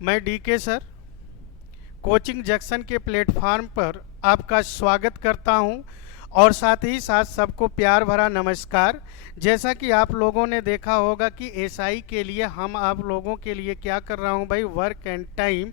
मैं DK sir coaching junction के platform पर आपका स्वागत करता हूं और साथ ही साथ सबको प्यार भरा नमस्कार। जैसा कि आप लोगों ने देखा होगा कि एसआई के लिए हम आप लोगों के लिए क्या कर रहा हूं भाई, वर्क एंड टाइम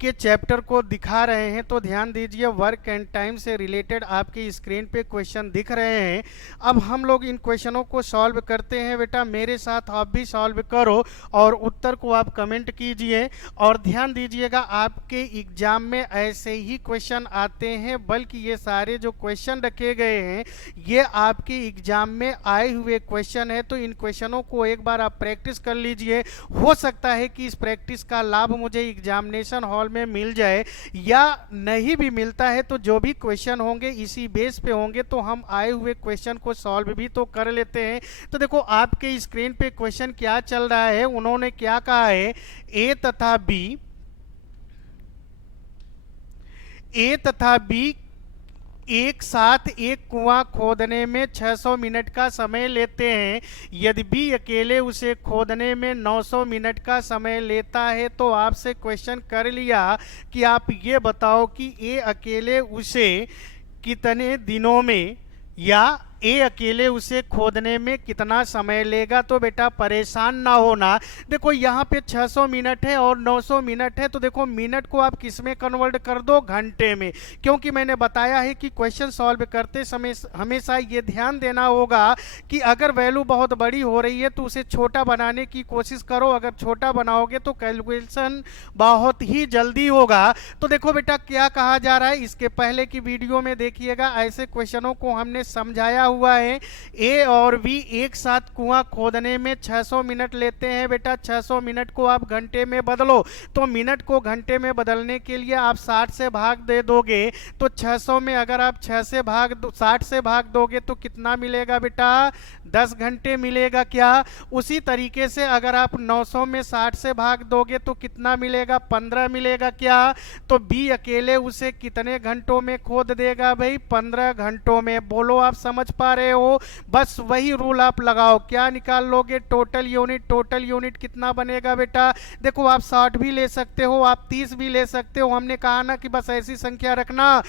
के चैप्टर को दिखा रहे हैं। तो ध्यान दीजिए, वर्क एंड टाइम से रिलेटेड आपकी स्क्रीन पे क्वेश्चन दिख रहे हैं। अब हम लोग इन क्वेश्चनों को सॉल्व करते हैं। बेटा मेरे साथ आप भी सॉल्व करो और उत्तर को आप कमेंट कीजिए। और ध्यान दीजिएगा, आपके एग्जाम में ऐसे ही क्वेश्चन आते हैं, बल्कि ये सारे जो क्वेश्चन रखे गए हैं ये आपके एग्जाम में आए हुए क्वेश्चन है। तो इन क्वेश्चनों को एक बार आप प्रैक्टिस कर लीजिए। हो सकता है कि इस प्रैक्टिस का लाभ मुझे एग्जामिनेशन हॉल में मिल जाए, या नहीं भी मिलता है तो जो भी क्वेश्चन होंगे इसी बेस पे होंगे, तो हम आए हुए क्वेश्चन को सॉल्व भी तो कर लेते हैं। तो देखो आपके स्क्रीन पे क्वेश्चन क्या चल रहा है, उन्होंने क्या कहा है, ए तथा बी एक साथ एक कुआं खोदने में 600 मिनट का समय लेते हैं। यदि बी अकेले उसे खोदने में 900 मिनट का समय लेता है, तो आपसे क्वेश्चन कर लिया कि आप ये बताओ कि ए अकेले उसे कितने दिनों में, या ए अकेले उसे खोदने में कितना समय लेगा। तो बेटा परेशान ना होना। देखो यहाँ पे 600 मिनट है और 900 मिनट है, तो देखो मिनट को आप किस में कन्वर्ट कर दो, घंटे में। क्योंकि मैंने बताया है कि क्वेश्चन सॉल्व करते समय हमेशा ये ध्यान देना होगा कि अगर वैल्यू बहुत बड़ी हो रही है तो उसे छोटा बनाने की कोशिश करो। अगर छोटा बनाओगे तो कैलकुलेशन बहुत ही जल्दी होगा। तो देखो बेटा क्या कहा जा रहा है, इसके पहले की वीडियो में देखिएगा, ऐसे क्वेश्चनों को हमने समझाया हुआ है। ए और बी एक साथ कुआं खोदने में 600 मिनट लेते हैं। बेटा 600 मिनट को आप घंटे में बदलो, तो मिनट को घंटे में बदलने के लिए आप 60 से भाग दे दोगे। तो 600 में अगर आप 60 से भाग दोगे तो कितना मिलेगा बेटा, 10 घंटे मिलेगा क्या। उसी तरीके से अगर आप 900 में 60 से भाग दोगे तो कितना मिलेगा, 15 मिलेगा क्या। तो बी अकेले उसे कितने घंटों में खोद देगा भाई, 15 घंटों में। बोलो आप समझ पा रहे हो। बस वही रूल आप लगाओ, क्या निकाल लोगे, टोटल यूनिट। टोटल यूनिट कितना बनेगा बेटा, देखो आप 60 भी ले सकते हो, आप 30 भी ले सकते हो। हमने कहा ना कि बस ऐसी संख्या रखना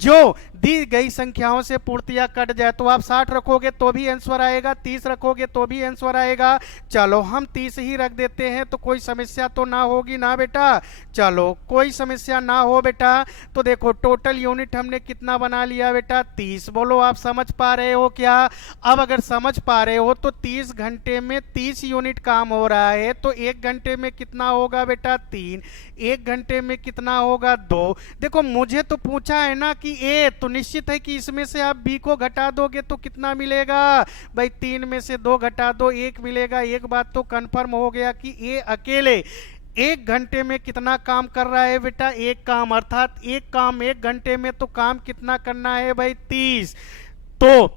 जो दी गई संख्याओं से पूर्तियां कट जाए। तो आप 60 रखोगे तो भी आंसर आएगा, 30 रखोगे तो भी आंसर आएगा। चलो हम 30 ही रख देते हैं, तो कोई समस्या तो ना होगी ना बेटा। चलो कोई समस्या ना हो बेटा। तो देखो टोटल यूनिट हमने कितना बना लिया बेटा, 30। बोलो आप समझ पा रहे हो क्या। अब अगर समझ पा रहे हो तो 30 घंटे में 30 यूनिट काम हो रहा है, तो 1 घंटे में कितना होगा बेटा, 3। 1 घंटे में कितना होगा, 2। देखो मुझे तो पूछा है ना कि ए, तो निश्चित है कि इसमें से आप बी को घटा दोगे तो कितना मिलेगा भाई, 3 में से 2 घटा दो, 1 मिलेगा। एक बात तो कंफर्म हो गया कि ए अकेले 1 घंटे में कितना काम कर रहा है बेटा, एक काम। अर्थात एक काम 1 घंटे में, तो काम कितना करना है भाई, 30। तो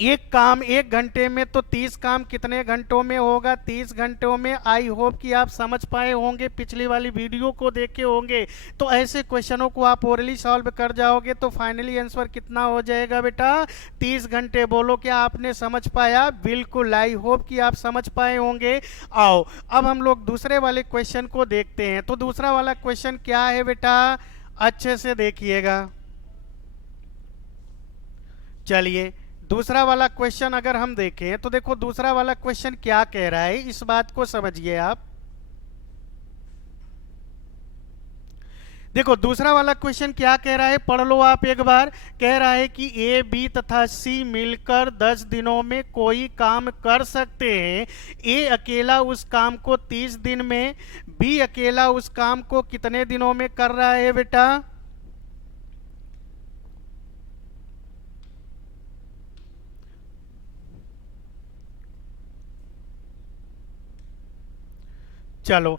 एक काम 1 घंटे में, तो 30 काम कितने घंटों में होगा, 30 घंटों में। आई होप कि आप समझ पाए होंगे, पिछली वाली वीडियो को देखे होंगे। तो ऐसे क्वेश्चनों को आप ओरली सॉल्व कर जाओगे तो फाइनली आंसर कितना हो जाएगा बेटा, 30 घंटे। बोलो क्या आपने समझ पाया, बिल्कुल। आई होप कि आप समझ पाए होंगे। आओ अब हम लोग दूसरे वाले क्वेश्चन को देखते हैं। तो दूसरा वाला क्वेश्चन क्या है बेटा, अच्छे से देखिएगा। चलिए दूसरा वाला क्वेश्चन अगर हम देखें तो देखो दूसरा वाला क्वेश्चन क्या कह रहा है, इस बात को समझिए आप। देखो दूसरा वाला क्वेश्चन क्या कह रहा है, पढ़ लो आप एक बार। कह रहा है कि ए बी तथा सी मिलकर 10 दिनों में कोई काम कर सकते हैं। ए अकेला उस काम को 30 दिन में, बी अकेला उस काम को कितने दिनों में कर रहा है बेटा। चलो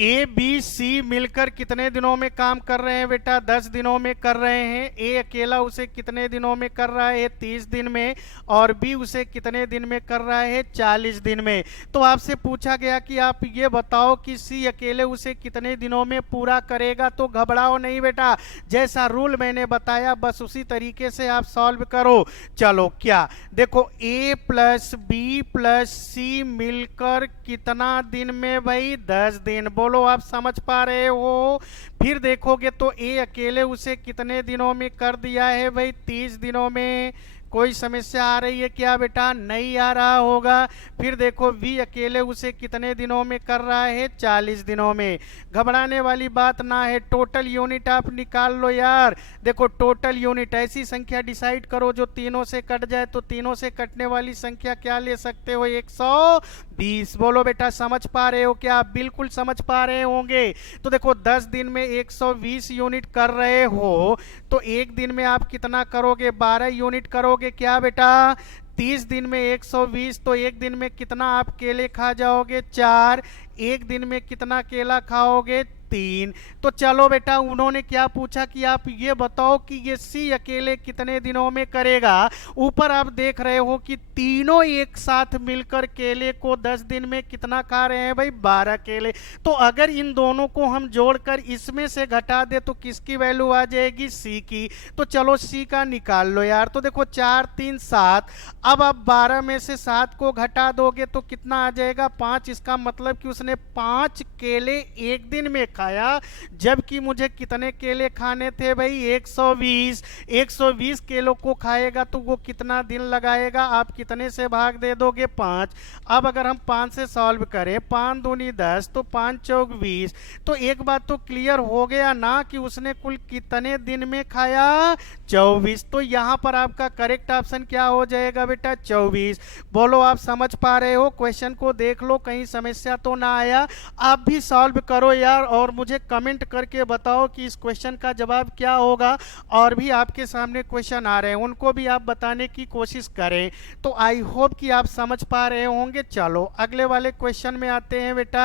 ए बी सी मिलकर कितने दिनों में काम कर रहे हैं बेटा, 10 दिनों में कर रहे हैं। ए अकेला उसे कितने दिनों में कर रहा है, 30 दिन में। और बी उसे कितने दिन में कर रहा है, 40 दिन में। तो आपसे पूछा गया कि आप ये बताओ कि सी अकेले उसे कितने दिनों में पूरा करेगा। तो घबराओ नहीं बेटा, जैसा रूल मैंने बताया बस उसी तरीके से आप सॉल्व करो। चलो क्या देखो, ए प्लस बी प्लस सी मिलकर कितना दिन में भाई, 10 दिन। बोलो आप समझ पा रहे हो। फिर देखोगे तो ए अकेले उसे कितने दिनों में कर दिया है भाई, 30 दिनों में। कोई समस्या आ रही है क्या बेटा? नहीं आ रहा होगा। फिर देखो वी अकेले उसे कितने दिनों में कर रहा है, 40 दिनों में। घबराने वाली बात ना है, टोटल यूनिट आप निकाल लो यार। देखो टोटल यूनिट ऐसी संख्या डिसाइड करो जो तीनों से कट जाए, तो तीनों से कटने वाली संख्या क्या ले सकते हो, 120। बोलो बेटा समझ पा रहे हो क्या? बिल्कुल समझ पा रहे होंगे। तो देखो 10 दिन में 120 यूनिट कर रहे हो, तो एक दिन में आप कितना करोगे, 12 यूनिट करोगे क्या बेटा? 30 दिन में 120, तो एक दिन में कितना आप केले खा जाओगे, 4। एक दिन में कितना केला खाओगे, 3। तो चलो बेटा, उन्होंने क्या पूछा कि आप ये बताओ कि ये सी अकेले कितने दिनों में करेगा। ऊपर आप देख रहे हो कि तीनों एक साथ मिलकर केले को 10 दिन में कितना खा रहे हैं भाई, 12 केले। तो अगर इन दोनों को हम जोड़कर इसमें से घटा दे तो किसकी वैल्यू आ जाएगी, सी की। तो चलो सी का निकाल लो यार। तो देखो 4 3 7। अब आप 12 में से 7 को घटा दोगे तो कितना आ जाएगा, 5। इसका मतलब कि उसने 5 केले एक दिन में खाया, जबकि मुझे कितने केले खाने थे भाई, 120। 120 केलों को खाएगा तो वो कितना दिन लगाएगा, आप कितने से भाग दे दोगे, 5। अब अगर हम 5 से सॉल्व करें, 5 दूनी 10, तो 5 चौक 20। तो एक बात तो क्लियर हो गया ना कि उसने कुल कितने दिन में खाया, 24। तो यहां पर आपका करेक्ट ऑप्शन क्या हो जाएगा बेटा, 24। बोलो आप समझ पा रहे हो? क्वेश्चन को देख लो, कहीं समस्या तो ना आया। आप भी सॉल्व करो यार, और मुझे कमेंट करके बताओ कि इस क्वेश्चन का जवाब क्या होगा। और भी आपके सामने क्वेश्चन आ रहे हैं, उनको भी आप बताने की कोशिश करें। तो आई होप कि आप समझ पा रहे होंगे। चलो अगले वाले क्वेश्चन में आते हैं बेटा।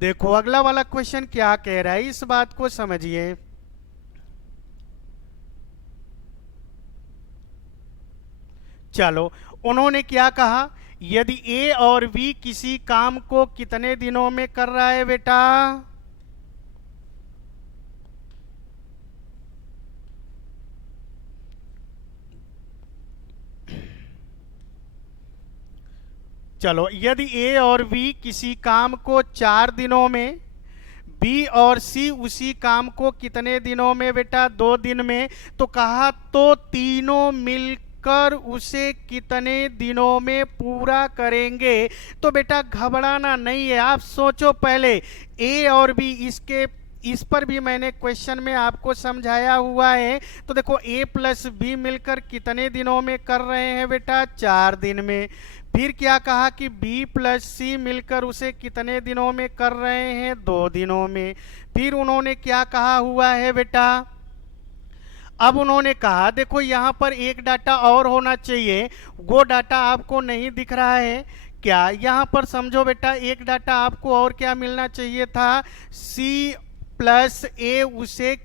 देखो अगला वाला क्वेश्चन क्या कह रहा है, इस बात को समझिए। चलो उन्होंने क्या कहा, यदि ए और बी किसी काम को कितने दिनों में कर रहा है बेटा, चलो यदि ए और बी किसी काम को 4 दिनों में, बी और सी उसी काम को कितने दिनों में बेटा, 2 दिन में। तो कहा तो तीनों मिलकर उसे कितने दिनों में पूरा करेंगे। तो बेटा घबराना नहीं है, आप सोचो पहले ए और बी, इस पर भी मैंने क्वेश्चन में आपको समझाया हुआ है। तो देखो ए प्लस बी मिलकर कितने दिनों में कर रहे हैं बेटा, 4 दिन में। फिर क्या कहा कि बी प्लस सी मिलकर उसे कितने दिनों में कर रहे हैं, 2 दिनों में। फिर उन्होंने क्या कहा हुआ है बेटा, अब उन्होंने कहा, देखो यहां पर एक डाटा और होना चाहिए, वो डाटा आपको नहीं दिख रहा है क्या। यहां पर समझो बेटा, एक डाटा आपको और क्या मिलना चाहिए था, सी प्लस ए उसे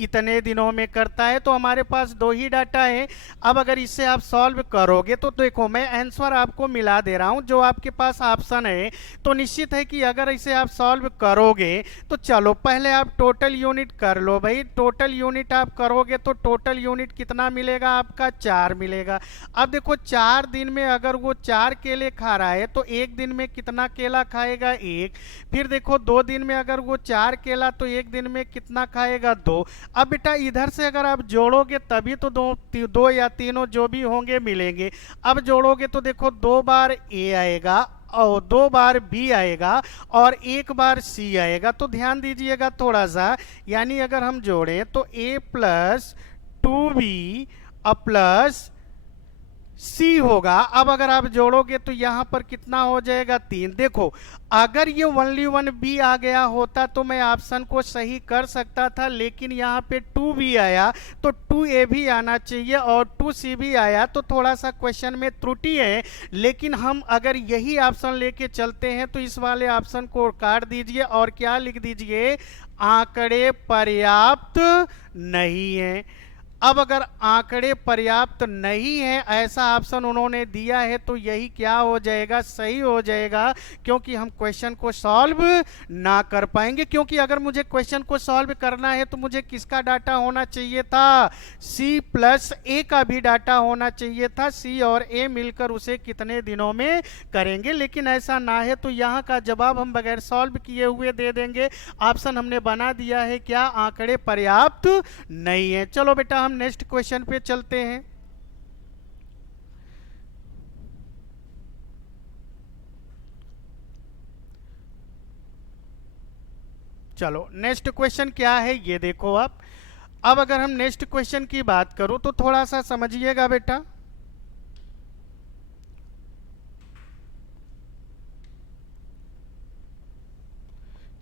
इतने दिनों में करता है। तो हमारे पास 2 ही डाटा है। अब अगर इसे आप सॉल्व करोगे तो देखो मैं आंसर आपको मिला दे रहा हूं, जो आपके पास ऑप्शन है। तो निश्चित है कि अगर इसे आप सॉल्व करोगे तो चलो पहले आप टोटल यूनिट कर लो भाई। टोटल यूनिट आप करोगे तो टोटल यूनिट कितना मिलेगा आपका, 4 मिलेगा। अब देखो 4 दिन में अगर वो 4 केले खा रहा है तो एक दिन में कितना केला खाएगा, 1। फिर देखो 2 दिन में अगर वो 4 केला, तो एक दिन में कितना खाएगा, 2। अब बेटा इधर से अगर आप जोड़ोगे तभी तो दो या तीनों जो भी होंगे मिलेंगे। अब जोड़ोगे तो देखो 2 बार ए आएगा और 2 बार बी आएगा और 1 बार सी आएगा। तो ध्यान दीजिएगा थोड़ा सा, यानी अगर हम जोड़ें तो ए प्लस 2बी प्लस सी होगा। अब अगर आप जोड़ोगे तो यहां पर कितना हो जाएगा, 3। देखो अगर ये ओनली 1 बी आ गया होता तो मैं ऑप्शन को सही कर सकता था, लेकिन यहाँ पे 2 बी आया तो 2 ए भी आना चाहिए और 2 सी भी आया, तो थोड़ा सा क्वेश्चन में त्रुटि है। लेकिन हम अगर यही ऑप्शन लेके चलते हैं तो इस वाले ऑप्शन को काट दीजिए और क्या लिख दीजिए, आंकड़े पर्याप्त नहीं है। अब अगर आंकड़े पर्याप्त नहीं है ऐसा ऑप्शन उन्होंने दिया है तो यही क्या हो जाएगा, सही हो जाएगा, क्योंकि हम क्वेश्चन को सॉल्व ना कर पाएंगे। क्योंकि अगर मुझे क्वेश्चन को सॉल्व करना है तो मुझे किसका डाटा होना चाहिए था, सी प्लस ए का भी डाटा होना चाहिए था। सी और ए मिलकर उसे कितने दिनों में करेंगे, लेकिन ऐसा ना है तो यहाँ का जवाब हम बगैर सॉल्व किए हुए दे देंगे। ऑप्शन हमने बना दिया है क्या, आंकड़े पर्याप्त नहीं है। चलो बेटा हम नेक्स्ट क्वेश्चन पे चलते हैं। चलो नेक्स्ट क्वेश्चन क्या है ये देखो आप। अब अगर हम नेक्स्ट क्वेश्चन की बात करूं तो थोड़ा सा समझिएगा बेटा।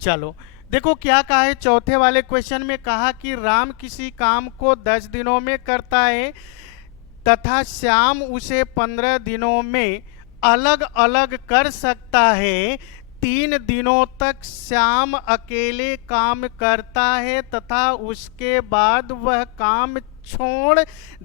चलो देखो क्या कहा है, चौथे वाले क्वेश्चन में कहा कि राम किसी काम को 10 दिनों में करता है तथा श्याम उसे 15 दिनों में अलग अलग कर सकता है। 3 दिनों तक श्याम अकेले काम करता है तथा उसके बाद वह काम छोड़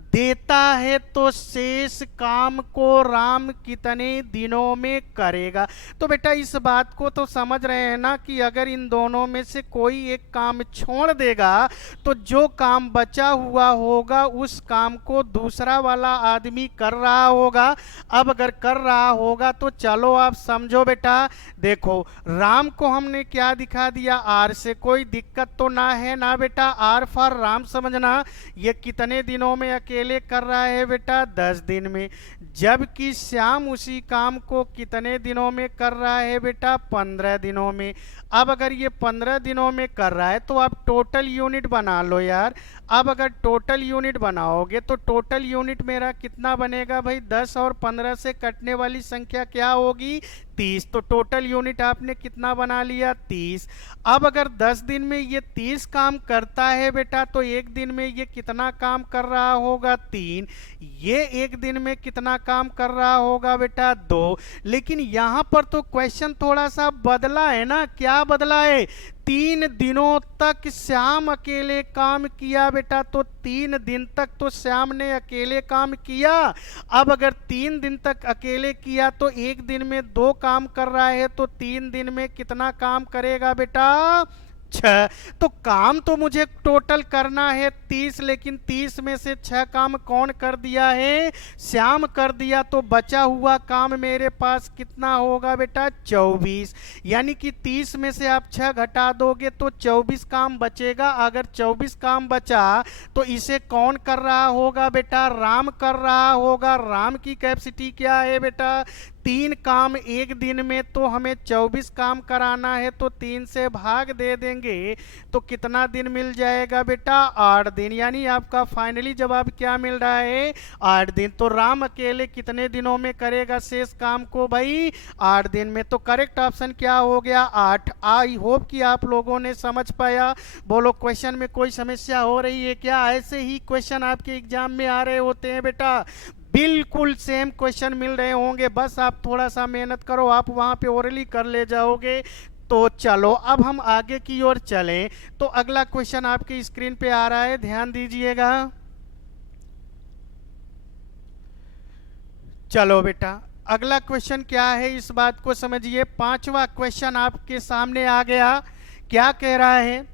देता है, तो शेष काम को राम कितने दिनों में करेगा। तो बेटा इस बात को तो समझ रहे हैं ना कि अगर इन दोनों में से कोई एक काम छोड़ देगा तो जो काम बचा हुआ होगा उस काम को दूसरा वाला आदमी कर रहा होगा। अब अगर कर रहा होगा तो चलो आप समझो बेटा, देखो राम को हमने क्या दिखा दिया, आर से, कोई दिक्कत तो ना है ना बेटा, आर फॉर राम समझना। ये कितने दिनों में अकेले कर रहा है बेटा, 10 दिन में। जबकि श्याम उसी काम को कितने दिनों में कर रहा है बेटा, 15 दिनों में। अब अगर ये 15 दिनों में कर रहा है तो आप टोटल यूनिट बना लो यार। अब अगर टोटल यूनिट बनाओगे तो टोटल यूनिट मेरा कितना बनेगा भाई, 10 और 15 से कटने वाली संख्या क्या होगी, 30। तो टोटल यूनिट आपने कितना बना लिया, 30। अब अगर 10 दिन में ये 30 काम करता है बेटा तो एक दिन में ये कितना काम कर रहा होगा, 3। ये एक दिन में कितना काम कर रहा होगा बेटा, 2। लेकिन यहां पर तो क्वेश्चन थोड़ा सा बदला है ना, क्या बदला है, 3 दिनों तक श्याम अकेले काम किया बेटा, तो 3 दिन तक तो श्याम ने अकेले काम किया। अब अगर 3 दिन तक अकेले किया तो एक दिन में 2 काम कर रहा है, तो 3 दिन में कितना काम करेगा बेटा, 6। तो काम तो मुझे टोटल करना है 30, लेकिन 30 में से 6 काम कौन कर दिया है, श्याम कर दिया। तो बचा हुआ काम मेरे पास कितना होगा बेटा, 24। यानी कि 30 में से आप 6 घटा दोगे तो 24 काम बचेगा। अगर 24 काम बचा तो इसे कौन कर रहा होगा बेटा, राम कर रहा होगा। राम की कैपेसिटी क्या है बेटा, 3 काम एक दिन में, तो हमें 24 काम कराना है तो 3 से भाग दे देंगे तो कितना दिन मिल जाएगा बेटा, 8 दिन। यानी आपका फाइनली जवाब क्या मिल रहा है, 8 दिन। तो राम अकेले कितने दिनों में करेगा शेष काम को भाई, 8 दिन में। तो करेक्ट ऑप्शन क्या हो गया, 8। आई होप कि आप लोगों ने समझ पाया। बोलो क्वेश्चन में कोई समस्या हो रही है क्या, ऐसे ही क्वेश्चन आपके एग्जाम में आ रहे होते हैं बेटा, बिल्कुल सेम क्वेश्चन मिल रहे होंगे, बस आप थोड़ा सा मेहनत करो, आप वहां पे ओरली कर ले जाओगे। तो चलो अब हम आगे की ओर चलें। तो अगला क्वेश्चन आपके स्क्रीन पे आ रहा है, ध्यान दीजिएगा। चलो बेटा अगला क्वेश्चन क्या है इस बात को समझिए। 5वां क्वेश्चन आपके सामने आ गया, क्या कह रहा है,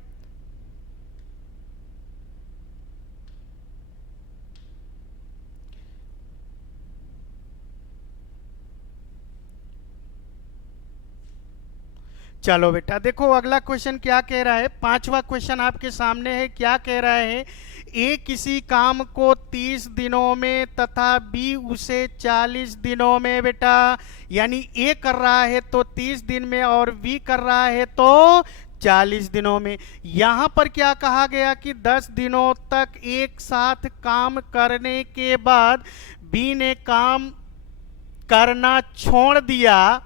चलो बेटा देखो अगला क्वेश्चन क्या कह रहा है। 5वां क्वेश्चन आपके सामने है, क्या कह रहा है, ए किसी काम को 30 दिनों में तथा बी उसे 40 दिनों में बेटा। यानी ए कर रहा है तो 30 दिन में और बी कर रहा है तो 40 दिनों में। यहां पर क्या कहा गया कि 10 दिनों तक एक साथ काम करने के बाद बी ने काम करना छोड़ दिया,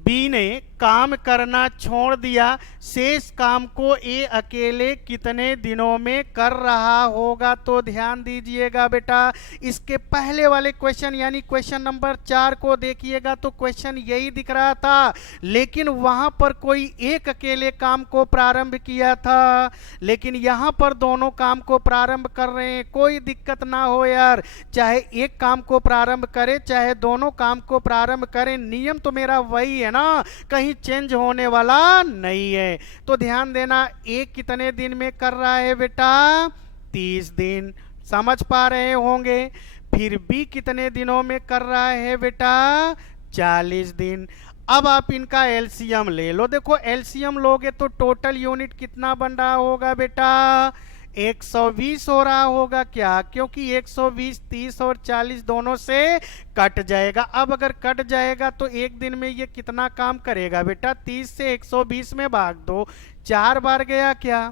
बी ने काम करना छोड़ दिया, शेष काम को ए अकेले कितने दिनों में कर रहा होगा। तो ध्यान दीजिएगा बेटा, इसके पहले वाले क्वेश्चन यानी क्वेश्चन नंबर 4 को देखिएगा तो क्वेश्चन यही दिख रहा था, लेकिन वहां पर कोई एक अकेले काम को प्रारंभ किया था, लेकिन यहां पर दोनों काम को प्रारंभ कर रहे हैं। कोई दिक्कत ना हो यार, चाहे एक काम को प्रारंभ करे चाहे दोनों काम को प्रारंभ करें, नियम तो मेरा वही है ना, कहीं चेंज होने वाला नहीं है। तो ध्यान देना, एक कितने दिन में कर रहा है बेटा, 30 दिन, समझ पा रहे होंगे। फिर बी कितने दिनों में कर रहा है बेटा, 40 दिन। अब आप इनका एलसीएम ले लो। देखो एलसीएम लोगे तो टोटल यूनिट कितना बन रहा होगा बेटा, 120 हो रहा होगा। क्या, क्योंकि 120 30 और 40 दोनों से कट जाएगा। अब अगर कट जाएगा तो एक दिन में ये कितना काम करेगा बेटा, 30 से 120 में भाग दो, 4 बार गया क्या,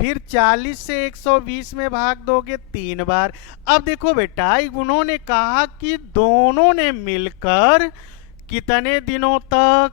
फिर 40 से 120 में भाग दोगे 3 बार। अब देखो बेटा, उन्होंने कहा कि दोनों ने मिलकर कितने दिनों तक,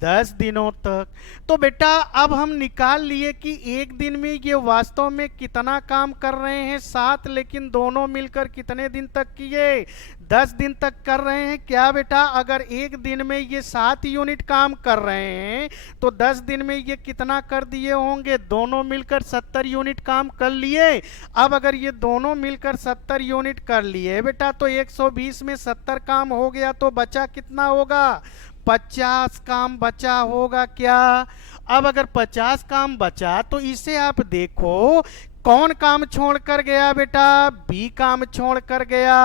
10 दिनों तक। तो बेटा अब हम निकाल लिए कि एक दिन में ये वास्तव में कितना काम कर रहे हैं, 7, लेकिन दोनों मिलकर कितने दिन तक किए, 10 दिन तक कर रहे हैं। क्या बेटा, अगर एक दिन में ये 7 यूनिट काम कर रहे हैं तो 10 दिन में ये कितना कर दिए होंगे, दोनों मिलकर 70 यूनिट काम कर लिए। अब अगर ये दोनों मिलकर 70 यूनिट कर लिए बेटा, तो 120 में 70 काम हो गया, तो बचा कितना होगा, 50 काम बचा होगा। क्या, अब अगर 50 काम बचा तो इसे आप देखो, कौन काम छोड़ कर गया बेटा, बी काम छोड़ कर गया।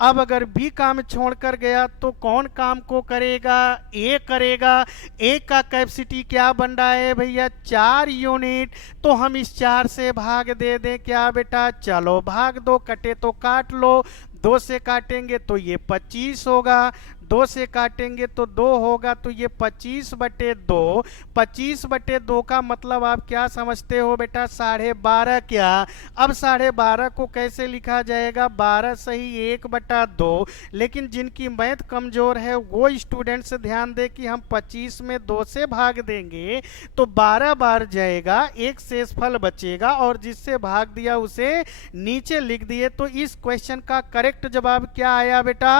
अब अगर बी काम छोड़ कर गया तो कौन काम को करेगा, ए करेगा। ए का कैपेसिटी क्या बन रहा है भैया, 4 यूनिट। तो हम इस 4 से भाग दे दें क्या बेटा, चलो भाग दो, कटे तो काट लो, 2 से काटेंगे तो ये 25 होगा, 2 से काटेंगे तो 2 होगा, तो ये 25/2। 25/2 का मतलब आप क्या समझते हो बेटा, 12.5। क्या, अब 12.5 को कैसे लिखा जाएगा, 12 सही 1/2। लेकिन जिनकी मैथ कमजोर है वो स्टूडेंट्स ध्यान दे कि हम 25 में 2 से भाग देंगे तो 12 बार जाएगा, एक शेषफल बचेगा, और जिससे भाग दिया उसे नीचे लिख दिए। तो इस क्वेश्चन का करेक्ट जवाब क्या आया बेटा,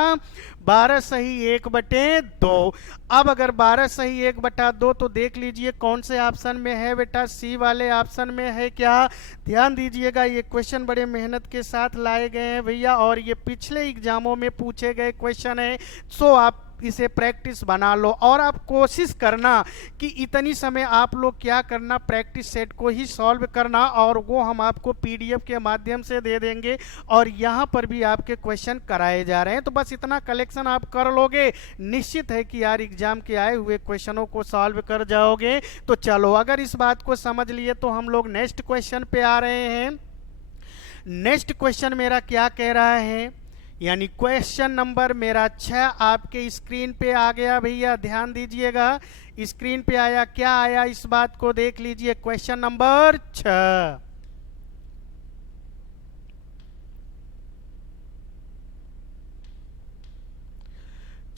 12 सही 1/2। अब अगर 12 सही 1/2 तो देख लीजिए कौन से ऑप्शन में है बेटा, सी वाले ऑप्शन में है। क्या, ध्यान दीजिएगा, ये क्वेश्चन बड़े मेहनत के साथ लाए गए हैं भैया, और ये पिछले एग्जामों में पूछे गए क्वेश्चन है। सो आप इसे प्रैक्टिस बना लो, और आप कोशिश करना कि इतनी समय आप लोग क्या करना, प्रैक्टिस सेट को ही सॉल्व करना, और वो हम आपको पीडीएफ के माध्यम से दे देंगे, और यहाँ पर भी आपके क्वेश्चन कराए जा रहे हैं। तो बस इतना कलेक्शन आप कर लोगे, निश्चित है कि यार एग्जाम के आए हुए क्वेश्चनों को सॉल्व कर जाओगे। तो चलो, अगर इस बात को समझ लिए तो हम लोग नेक्स्ट क्वेश्चन पे आ रहे हैं। नेक्स्ट क्वेश्चन मेरा क्या कह रहा है, यानी क्वेश्चन नंबर मेरा 6 आपके स्क्रीन पे आ गया भैया, ध्यान दीजिएगा, स्क्रीन पे आया। क्या आया इस बात को देख लीजिए, क्वेश्चन नंबर 6।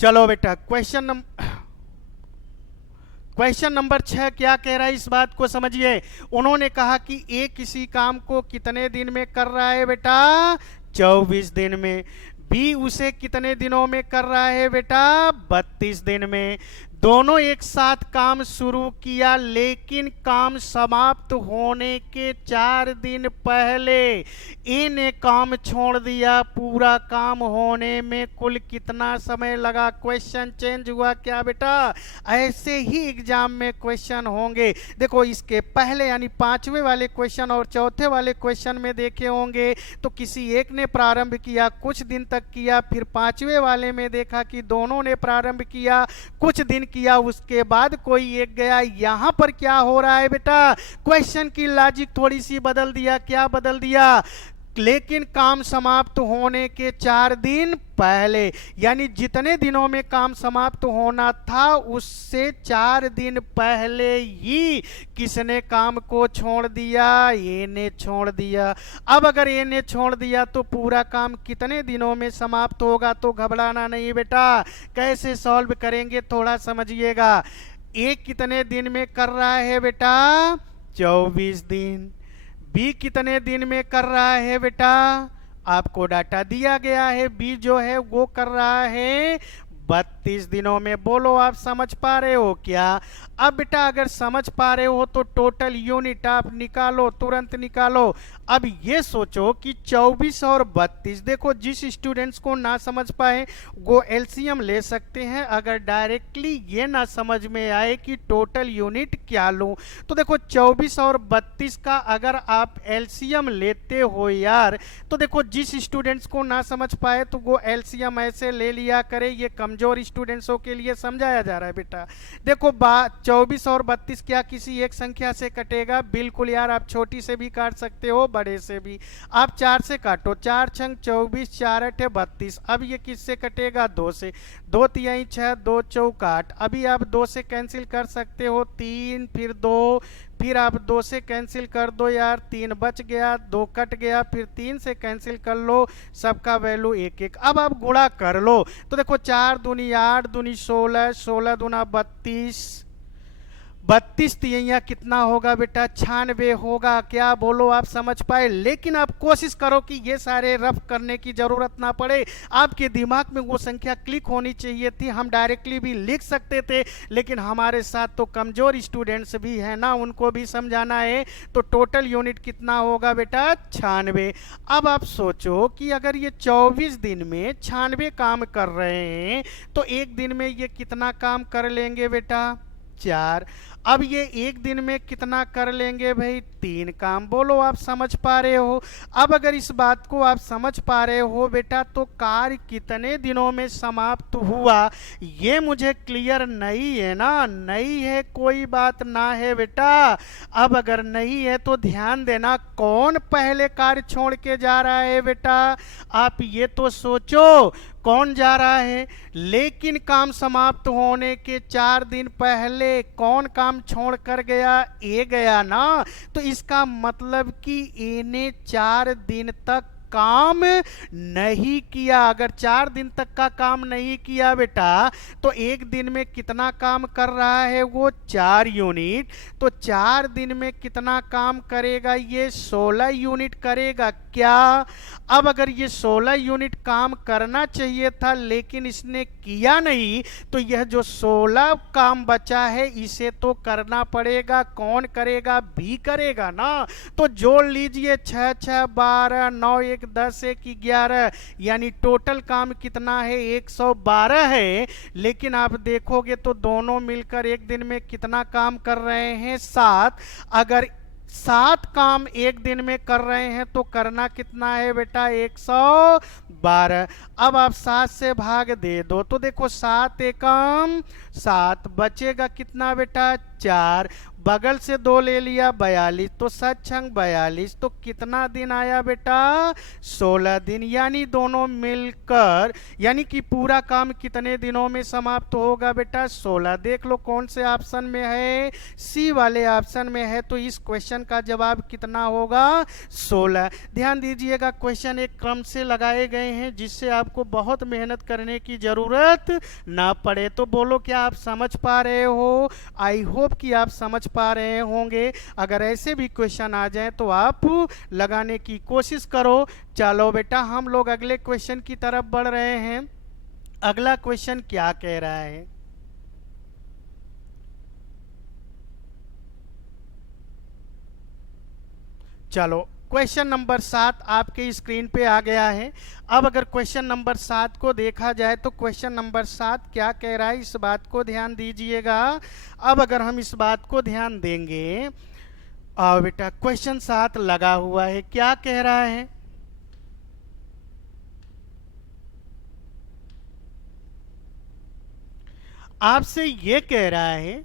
चलो बेटा, क्वेश्चन नंबर 6 क्या कह रहा है इस बात को समझिए। उन्होंने कहा कि ए किसी काम को कितने दिन में कर रहा है बेटा, 24 दिन में। बी उसे कितने दिनों में कर रहा है बेटा, 32 दिन में। दोनों एक साथ काम शुरू किया, लेकिन काम समाप्त होने के 4 दिन पहले ए ने काम छोड़ दिया। पूरा काम होने में कुल कितना समय लगा, क्वेश्चन चेंज हुआ क्या बेटा। ऐसे ही एग्जाम में क्वेश्चन होंगे। देखो इसके पहले यानी 5वें वाले क्वेश्चन और चौथे वाले क्वेश्चन में देखे होंगे तो किसी एक ने प्रारंभ किया, कुछ दिन तक किया, फिर 5वें वाले में देखा कि दोनों ने प्रारंभ किया, कुछ दिन किया, उसके बाद कोई एक गया। यहां पर क्या हो रहा है बेटा, क्वेश्चन की लॉजिक थोड़ी सी बदल दिया। क्या बदल दिया, लेकिन काम समाप्त होने के 4 दिन पहले, यानी जितने दिनों में काम समाप्त होना था उससे 4 दिन पहले ही किसने काम को छोड़ दिया, ए ने छोड़ दिया। अब अगर ए ने छोड़ दिया तो पूरा काम कितने दिनों में समाप्त होगा, तो घबराना नहीं बेटा, कैसे सॉल्व करेंगे थोड़ा समझिएगा। ए कितने दिन में कर रहा है बेटा? 24 दिन। बी कितने दिन में कर रहा है बेटा? आपको डाटा दिया गया है, बी जो है वो कर रहा है 32 दिनों में। बोलो आप समझ पा रहे हो क्या? अब बेटा अगर समझ पा रहे हो तो टोटल यूनिट आप निकालो, तुरंत निकालो। अब ये सोचो कि 24 और 32, देखो जिस स्टूडेंट्स को ना समझ पाए वो एलसीएम ले सकते हैं। अगर डायरेक्टली ये ना समझ में आए कि टोटल यूनिट क्या लूं, तो देखो 24 और 32 का अगर आप एलसीएम लेते हो यार, तो देखो जिस स्टूडेंट्स को ना समझ पाए तो वो एलसीएम ऐसे ले लिया करे। ये कमजोर स्टूडेंट्सों के लिए समझाया जा रहा है बेटा। देखो 24 और 32 क्या किसी एक संख्या से कटेगा? बिल्कुल यार, आप छोटी से भी काट सकते हो, बड़े से भी। आप 4 से काटो, 4 छंग 24, 4 अठे 32। अब ये किससे कटेगा? 2 से। 2 तिहाई 6, 2 चौक 8। अभी आप 2 से कैंसिल कर सकते हो, 3 फिर 2, फिर आप 2 से कैंसिल कर दो यार, 3 बच गया, 2 कट गया, फिर 3 से कैंसिल कर लो, सबका वैल्यू 1 1। अब आप गुणा कर लो, तो देखो 4 दूनी 8, दूनी 16, 16 दूना 32, 32 तिहैया कितना होगा बेटा? 96 होगा। क्या बोलो आप समझ पाए? लेकिन आप कोशिश करो कि ये सारे रफ करने की जरूरत ना पड़े, आपके दिमाग में वो संख्या क्लिक होनी चाहिए थी। हम डायरेक्टली भी लिख सकते थे, लेकिन हमारे साथ तो कमजोर स्टूडेंट्स भी है ना, उनको भी समझाना है। तो टोटल यूनिट कितना होगा बेटा? 96। अब आप सोचो कि अगर ये 24 दिन में 96 काम कर रहे हैं तो एक दिन में ये कितना काम कर लेंगे बेटा? 4। अब ये एक दिन में कितना कर लेंगे भाई? 3 काम। बोलो आप समझ पा रहे हो? अब अगर इस बात को आप समझ पा रहे हो बेटा, तो कार्य कितने दिनों में समाप्त हुआ ये मुझे क्लियर नहीं है ना? नहीं है, कोई बात ना है बेटा। अब अगर नहीं है तो ध्यान देना, कौन पहले कार्य छोड़ के जा रहा है बेटा? आप ये तो सोचो कौन जा रहा है। लेकिन काम समाप्त होने के 4 दिन पहले कौन काम छोड़ कर गया? ए गया ना। तो इसका मतलब कि ए ने 4 दिन तक काम नहीं किया। अगर 4 दिन तक का काम नहीं किया बेटा, तो एक दिन में कितना काम कर रहा है वो? 4 यूनिट। तो 4 दिन में कितना काम करेगा ये? 16 यूनिट करेगा। क्या? अब अगर ये 16 यूनिट काम करना चाहिए था लेकिन इसने किया नहीं, तो यह जो 16 काम बचा है इसे तो करना पड़ेगा। कौन करेगा? भी करेगा ना। तो जोड़ लीजिए, 6 6 12, 9 1 10 1 11, यानी टोटल काम कितना है? 112 है। लेकिन आप देखोगे तो दोनों मिलकर एक दिन में कितना काम कर रहे हैं? 7। अगर 7 काम एक दिन में कर रहे हैं तो करना कितना है बेटा? 112। अब आप 7 से भाग दे दो, तो देखो 7 एकम 7, बचेगा कितना बेटा? 4। बगल से 2 ले लिया, 42, तो 7 छंग 42, तो कितना दिन आया बेटा? 16 दिन। यानी दोनों मिलकर, यानी कि पूरा काम कितने दिनों में समाप्त होगा बेटा? 16। देख लो कौन से ऑप्शन में है? सी वाले ऑप्शन में है। तो इस क्वेश्चन का जवाब कितना होगा? 16। ध्यान दीजिएगा, क्वेश्चन एक क्रम से लगाए गए हैं जिससे आपको बहुत मेहनत करने की जरूरत ना पड़े। तो बोलो क्या आप समझ पा रहे हो? आई होप कि आप समझ पा रहे होंगे। अगर ऐसे भी क्वेश्चन आ जाए तो आप लगाने की कोशिश करो। चलो बेटा हम लोग अगले क्वेश्चन की तरफ बढ़ रहे हैं। अगला क्वेश्चन क्या कह रहा है? चलो क्वेश्चन नंबर 7 आपके स्क्रीन पे आ गया है। अब अगर क्वेश्चन नंबर 7 को देखा जाए तो क्वेश्चन नंबर 7 क्या कह रहा है, इस बात को ध्यान दीजिएगा। अब अगर हम इस बात को ध्यान देंगे, आओ बेटा क्वेश्चन 7 लगा हुआ है, क्या कह रहा है? आपसे ये कह रहा है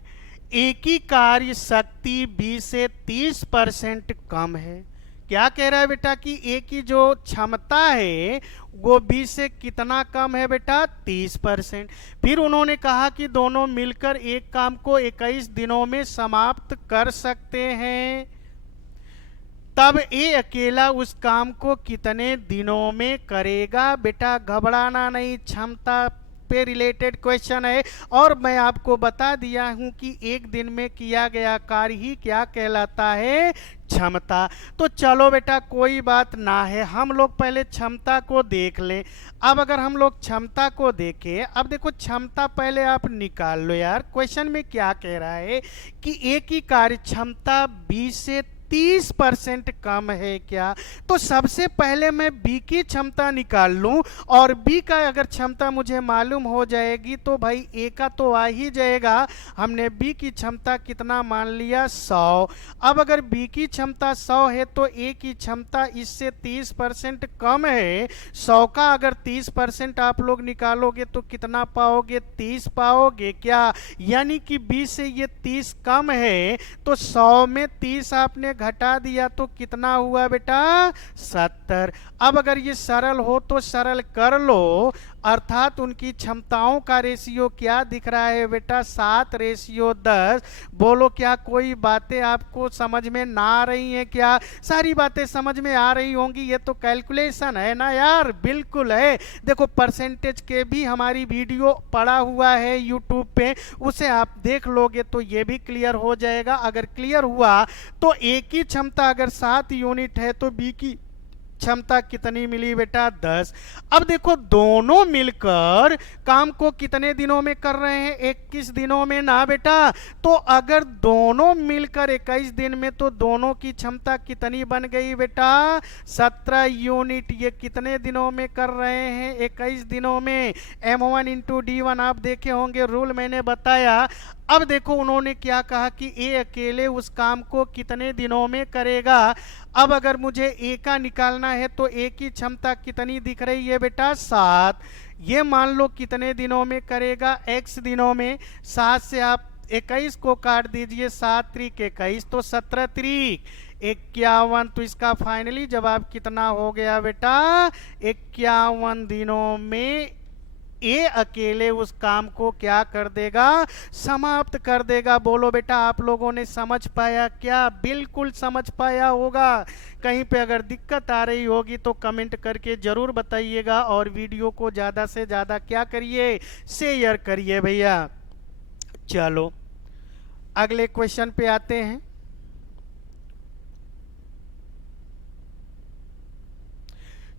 ए की कार्य शक्ति बी से 30% कम है। क्या कह रहा है बेटा कि ए की जो क्षमता है वो बी से कितना कम है बेटा? 30%। फिर उन्होंने कहा कि दोनों मिलकर एक काम को 21 दिनों में समाप्त कर सकते हैं। तब ए अकेला उस काम को कितने दिनों में करेगा? बेटा घबराना नहीं, क्षमता पे रिलेटेड क्वेश्चन है और मैं आपको बता दिया हूं कि एक दिन में किया गया कार्य ही क्या कहलाता है, क्षमता। तो चलो बेटा कोई बात ना है, हम लोग पहले क्षमता को देख लें। अब अगर हम लोग क्षमता को देखें, अब देखो क्षमता पहले आप निकाल लो यार, क्वेश्चन में क्या कह रहा है कि एक ही कार्य क्षमता 20 से 30% कम है क्या। तो सबसे पहले मैं बी की क्षमता निकाल लूं और बी का अगर क्षमता मुझे मालूम हो जाएगी तो भाई ए का तो आ ही जाएगा। हमने बी की क्षमता कितना मान लिया, 100। अब अगर बी की क्षमता 100 है तो ए की क्षमता इससे 30% कम है। 100 का अगर 30% आप लोग निकालोगे तो कितना पाओगे, 30 पाओगे क्या, यानी कि 20 से ये 30 कम है। तो 100 में 30 आपने घटा दिया तो कितना हुआ बेटा, 70। अब अगर ये सरल हो तो सरल कर लो, अर्थात उनकी क्षमताओं का रेशियो क्या दिख रहा है बेटा, 7:10। बोलो क्या कोई बातें आपको समझ में ना आ रही हैं क्या, सारी बातें समझ में आ रही होंगी। ये तो कैलकुलेशन है ना यार, बिल्कुल है। देखो परसेंटेज के भी हमारी वीडियो पड़ा हुआ है यूट्यूब पे, उसे आप देख लोगे तो ये भी क्लियर हो जाएगा। अगर क्लियर हुआ तो ए की क्षमता अगर 7 यूनिट है तो बी की क्षमता कितनी मिली बेटा, 10। अब देखो दोनों मिलकर काम को कितने दिनों में कर रहे हैं, 21 दिनों में ना बेटा। तो अगर दोनों मिलकर 21 दिन में तो दोनों की क्षमता कितनी बन गई बेटा, 17 यूनिट। ये कितने दिनों में कर रहे हैं, 21 दिनों में। M1 इंटू D1 आप देखे होंगे, रूल मैंने बताया। अब देखो उन्होंने क्या कहा कि ए अकेले उस काम को कितने दिनों में करेगा। अब अगर मुझे ए का निकालना है तो ए की क्षमता कितनी दिख रही है बेटा, 7। ये मान लो कितने दिनों में करेगा, x दिनों में। 7 से आप 21 को काट दीजिए, 7 त्रिक 21 तो 17 त्रिक 51। तो इसका फाइनली जवाब कितना हो गया बेटा, 51 दिनों में ए अकेले उस काम को क्या कर देगा, समाप्त कर देगा। बोलो बेटा आप लोगों ने समझ पाया क्या, बिल्कुल समझ पाया होगा। कहीं पे अगर दिक्कत आ रही होगी तो कमेंट करके जरूर बताइएगा और वीडियो को ज़्यादा से ज़्यादा क्या करिए, शेयर करिए भैया। चलो अगले क्वेश्चन पे आते हैं।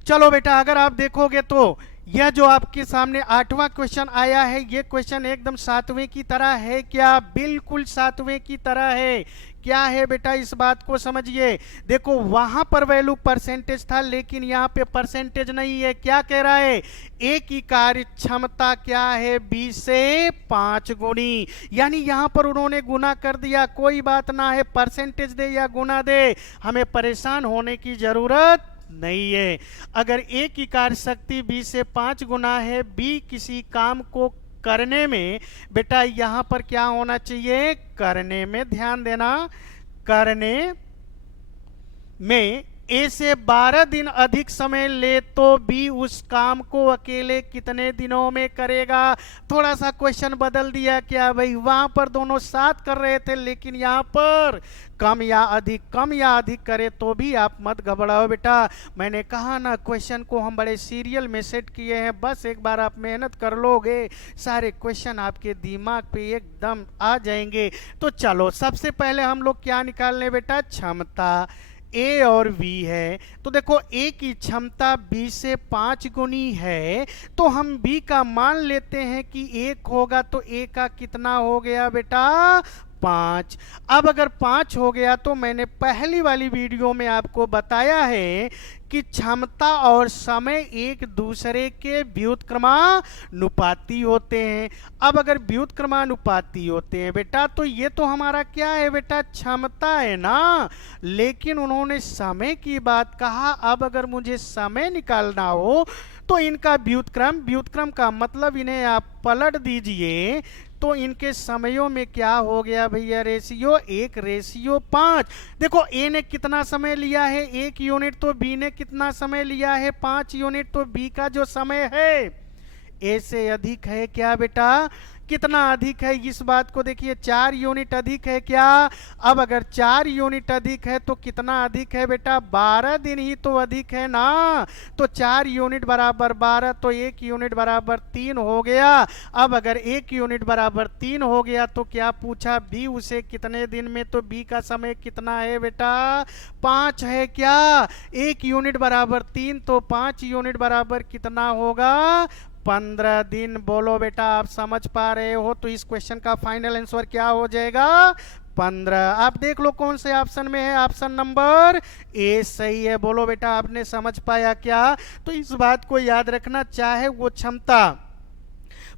चलो बेटा अगर आप देखोगे तो यह जो आपके सामने 8वां क्वेश्चन आया है, ये क्वेश्चन एकदम 7वें की तरह है क्या, बिल्कुल 7वें की तरह है। क्या है बेटा, इस बात को समझिए। देखो वहां पर वैल्यू परसेंटेज था लेकिन यहाँ पे परसेंटेज नहीं है। क्या कह रहा है, ए की कार्य क्षमता क्या है, 20 से 5 गुनी। यानी यहाँ पर उन्होंने गुना कर दिया, कोई बात ना है, परसेंटेज दे या गुना दे, हमें परेशान होने की जरूरत नहीं है। अगर ए की कार्य शक्ति 20 से 5 गुना है, बी किसी काम को करने में, बेटा यहां पर क्या होना चाहिए, करने में, ध्यान देना, करने में ए से 12 दिन अधिक समय ले तो बी उस काम को अकेले कितने दिनों में करेगा। थोड़ा सा क्वेश्चन बदल दिया क्या भाई, वहां पर दोनों साथ कर रहे थे लेकिन यहाँ पर कम या अधिक, कम या अधिक करे तो भी आप मत घबराओ बेटा। मैंने कहा ना क्वेश्चन को हम बड़े सीरियल में सेट किए हैं, बस एक बार आप मेहनत कर लोगे सारे क्वेश्चन आपके दिमाग पे एकदम आ जाएंगे। तो चलो सबसे पहले हम लोग क्या निकालने बेटा, क्षमता। ए और बी है तो देखो ए की क्षमता 20 से 5 गुनी है, तो हम बी का मान लेते हैं कि 1 होगा तो ए का कितना हो गया बेटा, 5। अब अगर 5 हो गया तो मैंने पहली वाली वीडियो में आपको बताया है कि क्षमता और समय एक दूसरे के व्युत्क्रमानुपाती होते हैं। अब अगर व्युत्क्रमानुपाती होते हैं बेटा तो ये तो हमारा क्या है बेटा, क्षमता है ना, लेकिन उन्होंने समय की बात कहा। अब अगर मुझे समय निकालना हो तो इनका व्युत्क्रम, व्युत्क्रम का मतलब इन्हें आप पलट दीजिए तो इनके समयों में क्या हो गया भैया, रेशियो 1:5। देखो ए ने कितना समय लिया है, 1 यूनिट, तो बी ने कितना समय लिया है, 5 यूनिट। तो बी का जो समय है ए से अधिक है क्या बेटा, कितना अधिक है इस बात को देखिए, 4 यूनिट अधिक है क्या। अब अगर 4 यूनिट अधिक है तो कितना अधिक है बेटा, 12 दिन ही तो अधिक है ना। तो 4 यूनिट बराबर 12, तो 1 यूनिट बराबर 3 हो गया। अब अगर 1 यूनिट बराबर 3 हो गया तो क्या पूछा, बी उसे कितने दिन में, तो बी का समय कितना है बेटा, 5 है क्या। 1 यूनिट बराबर 3, तो 5 यूनिट बराबर कितना होगा, 15 दिन। बोलो बेटा आप समझ पा रहे हो, तो इस क्वेश्चन का फाइनल आंसर क्या हो जाएगा, 15। आप देख लो कौन से ऑप्शन में है, ऑप्शन नंबर ए सही है। बोलो बेटा आपने समझ पाया क्या। तो इस बात को याद रखना, चाहे वो क्षमता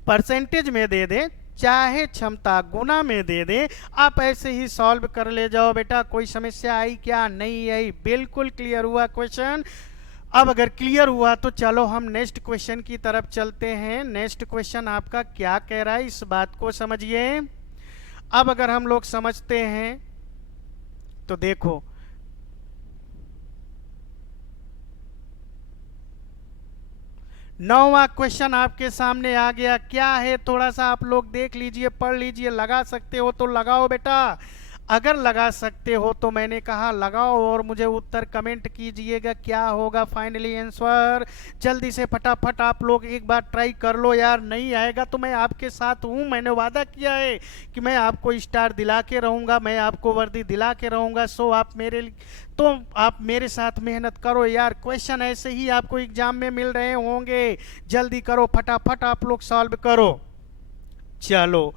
परसेंटेज में दे दे, चाहे क्षमता गुना में दे दे, आप ऐसे ही सॉल्व कर ले जाओ बेटा। कोई समस्या आई क्या, नहीं आई, बिल्कुल क्लियर हुआ क्वेश्चन। अब अगर क्लियर हुआ तो चलो हम नेक्स्ट क्वेश्चन की तरफ चलते हैं। नेक्स्ट क्वेश्चन आपका क्या कह रहा है, इस बात को समझिए। अब अगर हम लोग समझते हैं तो देखो, नौवां क्वेश्चन आपके सामने आ गया। क्या है, थोड़ा सा आप लोग देख लीजिए, पढ़ लीजिए। लगा सकते हो तो लगाओ बेटा, अगर लगा सकते हो तो मैंने कहा लगाओ और मुझे उत्तर कमेंट कीजिएगा क्या होगा फाइनली आंसर। जल्दी से फटाफट आप लोग एक बार ट्राई कर लो यार। नहीं आएगा तो मैं आपके साथ हूँ, मैंने वादा किया है कि मैं आपको स्टार दिला के रहूँगा, मैं आपको वर्दी दिला के रहूँगा। सो आप मेरे साथ मेहनत करो यार। क्वेश्चन ऐसे ही आपको एग्जाम में मिल रहे होंगे, जल्दी करो, फटाफट आप लोग सॉल्व करो। चलो,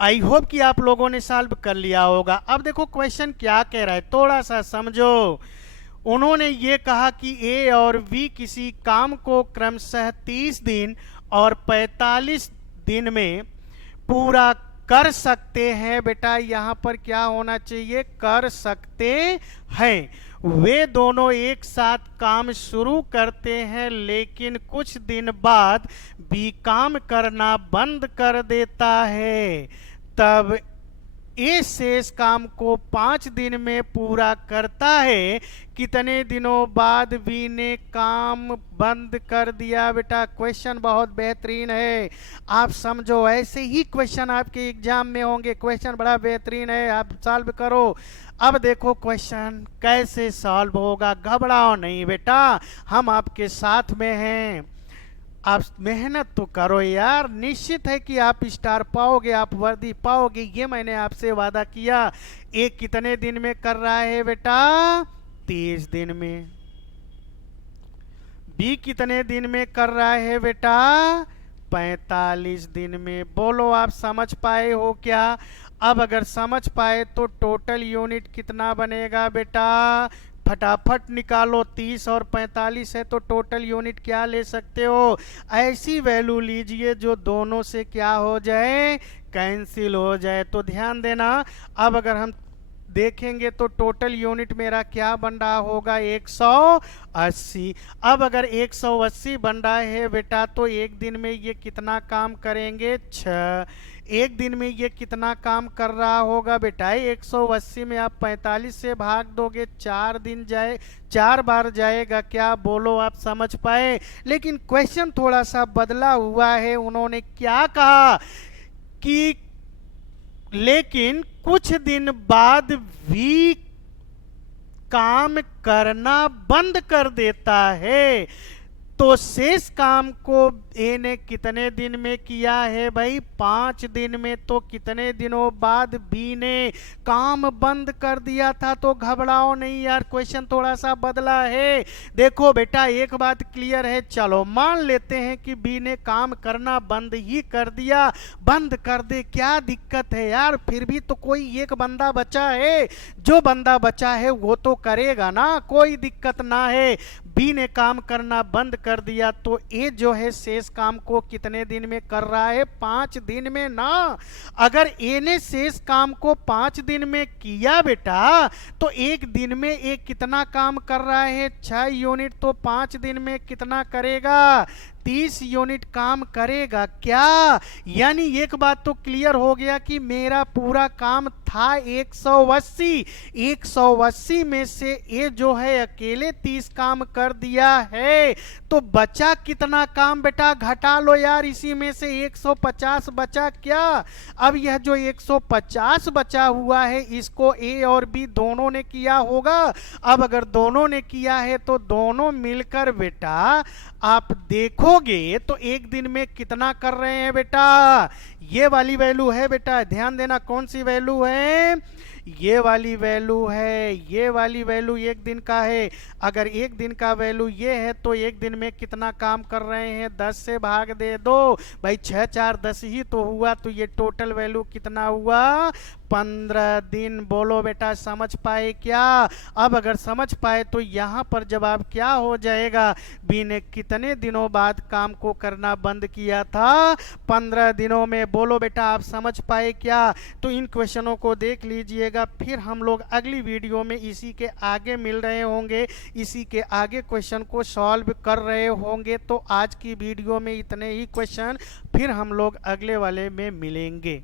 आई होप कि आप लोगों ने सॉल्व कर लिया होगा। अब देखो क्वेश्चन क्या कह रहा है, थोड़ा सा समझो। उन्होंने ये कहा कि ए और बी किसी काम को क्रमशः 30 दिन और 45 दिन में पूरा कर सकते हैं। बेटा यहाँ पर क्या होना चाहिए, कर सकते हैं। वे दोनों एक साथ काम शुरू करते हैं, लेकिन कुछ दिन बाद बी काम करना बंद कर देता है। तब ए शेष काम को 5 दिन में पूरा करता है। कितने दिनों बाद बी ने काम बंद कर दिया। बेटा क्वेश्चन बहुत बेहतरीन है, आप समझो। ऐसे ही क्वेश्चन आपके एग्जाम में होंगे, क्वेश्चन बड़ा बेहतरीन है, आप सॉल्व करो। अब देखो क्वेश्चन कैसे सॉल्व होगा, घबराओ नहीं बेटा, हम आपके साथ में हैं। आप मेहनत तो करो यार, निश्चित है कि आप स्टार पाओगे, आप वर्दी पाओगे, ये मैंने आपसे वादा किया। एक कितने दिन में कर रहा है बेटा, 30 दिन में। बी कितने दिन में कर रहा है बेटा, 45 दिन में। बोलो आप समझ पाए हो क्या। अब अगर समझ पाए तो टोटल यूनिट कितना बनेगा बेटा, फटाफट निकालो। 30 और 45 है तो टोटल यूनिट क्या ले सकते हो, ऐसी वैल्यू लीजिए जो दोनों से क्या हो जाए, कैंसिल हो जाए। तो ध्यान देना, अब अगर हम देखेंगे तो टोटल यूनिट मेरा क्या बन रहा होगा, 180। अब अगर 180 बन रहा है बेटा तो एक दिन में ये कितना काम करेंगे, 6। एक दिन में ये कितना काम कर रहा होगा बेटा, 180 में आप 45 से भाग दोगे, 4 दिन जाए, 4 बार जाएगा क्या। बोलो आप समझ पाए। लेकिन क्वेश्चन थोड़ा सा बदला हुआ है। उन्होंने क्या कहा कि लेकिन कुछ दिन बाद भी काम करना बंद कर देता है। तो शेष काम को ए ने कितने दिन में किया है भाई, 5 दिन में। तो कितने दिनों बाद बी ने काम बंद कर दिया था। तो घबराओ नहीं यार, क्वेश्चन थोड़ा सा बदला है। देखो बेटा एक बात क्लियर है, चलो मान लेते हैं कि बी ने काम करना बंद ही कर दिया। बंद कर दे, क्या दिक्कत है यार, फिर भी तो कोई एक बंदा बचा है, जो बंदा बचा है वो तो करेगा ना, कोई दिक्कत ना है। बी ने काम करना बंद कर दिया तो ए जो है शेष काम को कितने दिन में कर रहा है, 5 दिन में ना। अगर ए ने शेष काम को 5 दिन में किया बेटा तो एक दिन में ए कितना काम कर रहा है, 6 यूनिट। तो 5 दिन में कितना करेगा, 30 यूनिट काम करेगा क्या। यानी एक बात तो क्लियर हो गया कि मेरा पूरा काम था 180, 180 में से ये जो है अकेले 30 काम कर दिया है, तो बचा कितना काम बेटा, घटा लो यार, इसी में से 150 बचा क्या। अब यह जो 150 बचा हुआ है इसको ए और बी दोनों ने किया होगा। अब अगर दोनों ने किया है तो दोनों मिलकर बेटा आप देखोगे तो एक दिन में कितना कर रहे हैं बेटा, ये वाली वैल्यू है बेटा, ध्यान देना कौन सी वैल्यू है, ये वाली वैल्यू है, ये वाली वैल्यू एक दिन का है। अगर एक दिन का वैल्यू ये है तो एक दिन में कितना काम कर रहे हैं, 10 से भाग दे दो भाई, 6 4 10 ही तो हुआ, तो ये टोटल वैल्यू कितना हुआ, 15 दिन। बोलो बेटा समझ पाए क्या। अब अगर समझ पाए तो यहाँ पर जवाब क्या हो जाएगा, बी ने कितने दिनों बाद काम को करना बंद किया था, 15 दिनों में। बोलो बेटा आप समझ पाए क्या। तो इन क्वेश्चनों को देख लीजिएगा, फिर हम लोग अगली वीडियो में इसी के आगे मिल रहे होंगे, इसी के आगे क्वेश्चन को सॉल्व कर रहे होंगे। तो आज की वीडियो में इतने ही क्वेश्चन, फिर हम लोग अगले वाले में मिलेंगे।